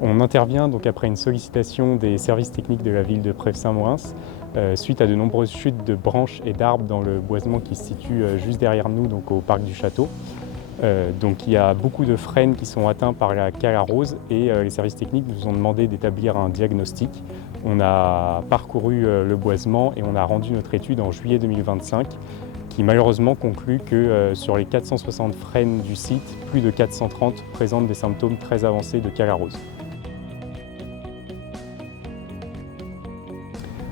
On intervient donc après une sollicitation des services techniques de la ville de Prèves-Saint-Maurice suite à de nombreuses chutes de branches et d'arbres dans le boisement qui se situe juste derrière nous, donc au parc du château. Donc il y a beaucoup de frênes qui sont atteints par la cale à rose et les services techniques nous ont demandé d'établir un diagnostic. On a parcouru le boisement et on a rendu notre étude en juillet 2025 qui malheureusement conclut que sur les 460 frênes du site, plus de 430 présentent des symptômes très avancés de cale à rose.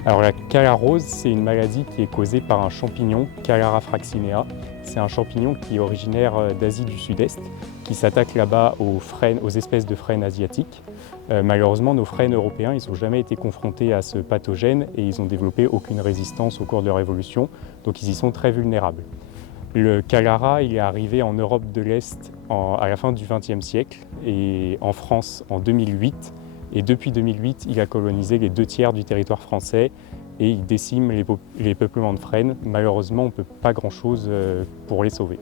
Alors la cale à rose, c'est une maladie qui est causée par un champignon, Caldara fraxinea. C'est un champignon qui est originaire d'Asie du Sud-Est, qui s'attaque là-bas aux espèces de frênes asiatiques. Malheureusement, nos frênes européens, ils n'ont jamais été confrontés à ce pathogène et ils n'ont développé aucune résistance au cours de leur évolution, donc ils y sont très vulnérables. Le Caldara, il est arrivé en Europe de l'Est à la fin du XXe siècle et en France en 2008. Et depuis 2008, il a colonisé les 2/3 du territoire français et il décime les peuplements de frênes. Malheureusement, on ne peut pas grand-chose pour les sauver.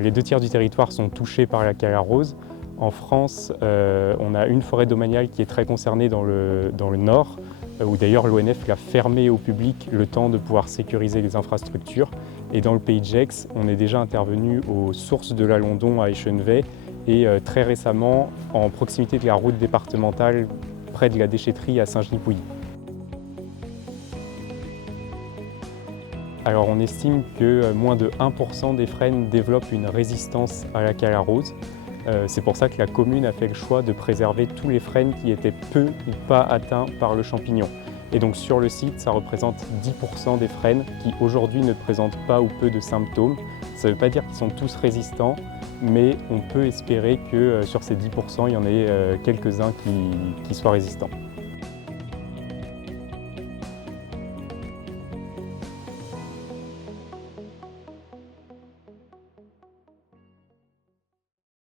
Les 2/3 du territoire sont touchés par la cale à rose. En France, on a une forêt domaniale qui est très concernée dans le nord, où d'ailleurs l'ONF l'a fermée au public le temps de pouvoir sécuriser les infrastructures. Et dans le pays de Gex, on est déjà intervenu aux sources de la London à Eschenvet et très récemment en proximité de la route départementale près de la déchetterie à Saint-Genis-Pouilly. Alors on estime que moins de 1% des frênes développent une résistance à la cale à rose. C'est pour ça que la commune a fait le choix de préserver tous les frênes qui étaient peu ou pas atteints par le champignon. Et donc sur le site, ça représente 10% des frênes qui aujourd'hui ne présentent pas ou peu de symptômes. Ça ne veut pas dire qu'ils sont tous résistants, mais on peut espérer que sur ces 10%, il y en ait quelques-uns qui soient résistants.